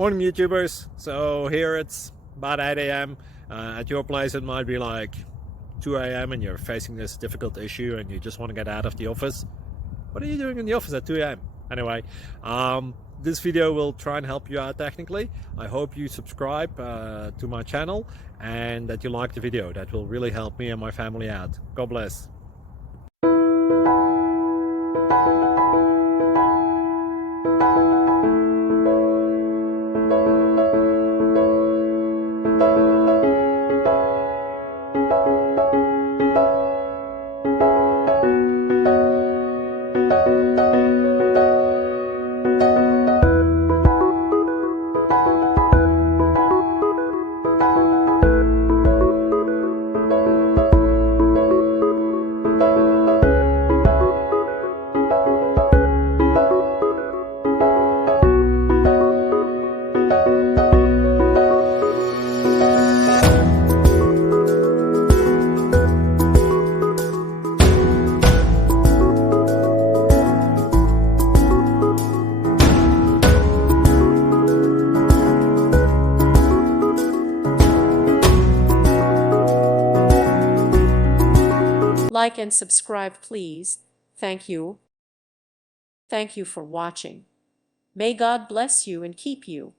Morning YouTubers. So here it's about 8 a.m. At your place it might be like 2 a.m. and you're facing this difficult issue and you just want to get out of the office. What are you doing in the office at 2 a.m.? Anyway, this video will try and help you out technically. I hope you subscribe to my channel and that you like the video. That will really help me and my family out. God bless. Like and subscribe, please. Thank you. Thank you for watching. May God bless you and keep you.